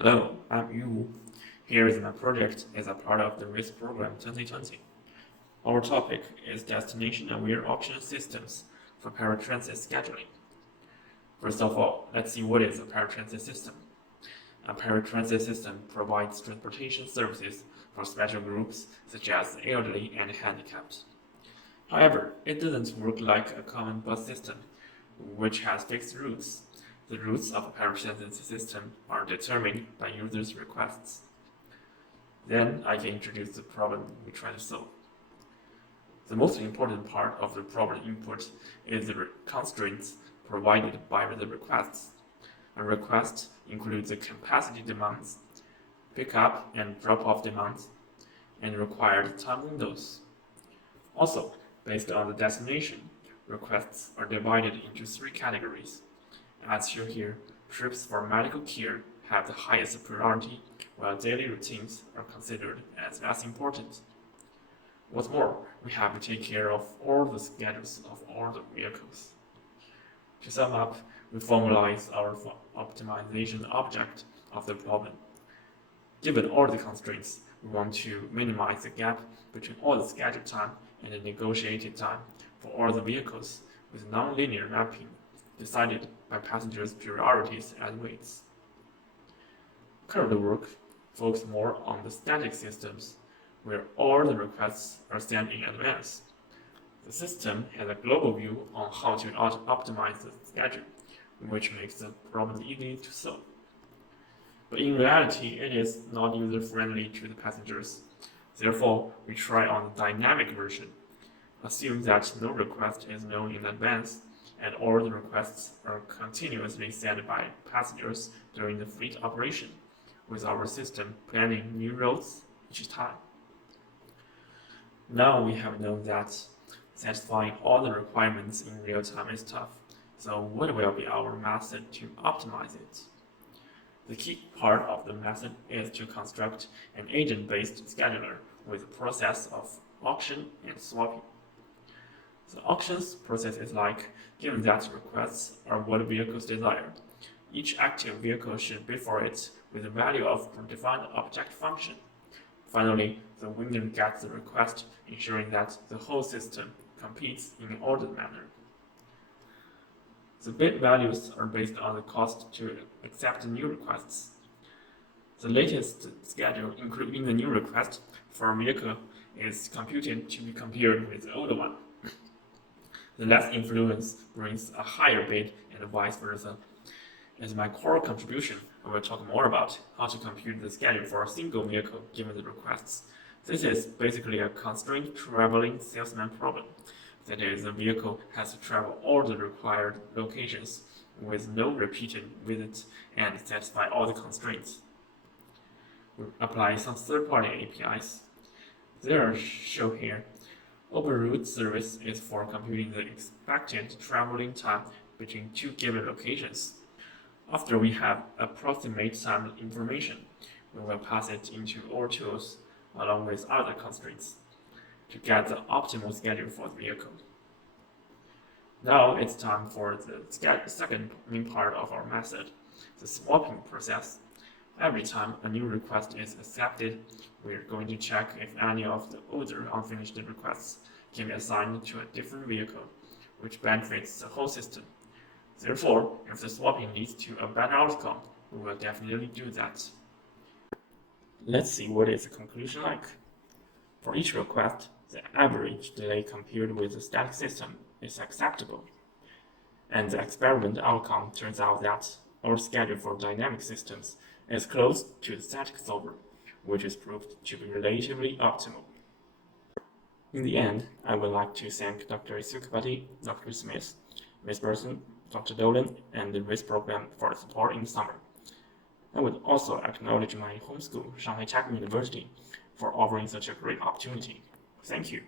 Hello, I'm Yu. Here is my project as a part of the RISC program 2020. Our topic is destination-aware option systems for paratransit scheduling. First of all, let's see what is a paratransit system. A paratransit system provides transportation services for special groups such as the elderly and handicapped. However, it doesn't work like a common bus system, which has fixed routes. The routes of a paratransit system are determined by users' requests. Then I can introduce the problem we try to solve. The most important part of the problem input is the constraints provided by the requests. A request includes the capacity demands, pickup and drop-off demands, and required time windows. Also, based on the destination, requests are divided into three categories. As shown here, trips for medical care have the highest priority, while daily routines are considered as less important. What's more, we have to take care of all the schedules of all the vehicles. To sum up, we formalize our optimization object of the problem. Given all the constraints, we want to minimize the gap between all the scheduled time and the negotiated time for all the vehicles with nonlinear mapping decided by passengers' priorities and weights. Current work focuses more on the static systems, where all the requests are sent in advance. The system has a global view on how to optimize the schedule, which makes the problem easy to solve. But in reality, it is not user-friendly to the passengers. Therefore, we try on the dynamic version. Assume that no request is known in advance, and all the requests are continuously sent by passengers during the fleet operation, with our system planning new routes each time. Now we have known that satisfying all the requirements in real time is tough, so what will be our method to optimize it? The key part of the method is to construct an agent-based scheduler with a process of auction and swapping. The auctions process is like, given that requests are what vehicles desire, each active vehicle should bid for it with a value of predefined object function. Finally, the winner gets the request, ensuring that the whole system competes in an ordered manner. The bid values are based on the cost to accept new requests. The latest schedule including the new request for a vehicle is computed to be compared with the older one. The less influence brings a higher bid and vice versa. As my core contribution, I will talk more about how to compute the schedule for a single vehicle given the requests. This is basically a constrained traveling salesman problem. That is, the vehicle has to travel all the required locations with no repeated visits and satisfy all the constraints. We apply some third-party APIs. They are shown here. OpenRoute service is for computing the expected traveling time between two given locations. After we have approximate time information, we will pass it into our tools along with other constraints to get the optimal schedule for the vehicle. Now it's time for the second main part of our method, the swapping process. Every time a new request is accepted, we're going to check if any of the older unfinished requests can be assigned to a different vehicle, which benefits the whole system. Therefore, if the swapping leads to a better outcome, we will definitely do that. Let's see what is the conclusion like. For each request, the average delay compared with the static system is acceptable. And the experiment outcome turns out that our schedule for dynamic systems is close to the static solver, which is proved to be relatively optimal. In the end, I would like to thank Dr. Isukabati, Dr. Smith, Ms. Burson, Dr. Dolan, and the RISC program for the support in the summer. I would also acknowledge my home school, Shanghai Technical University, for offering such a great opportunity. Thank you.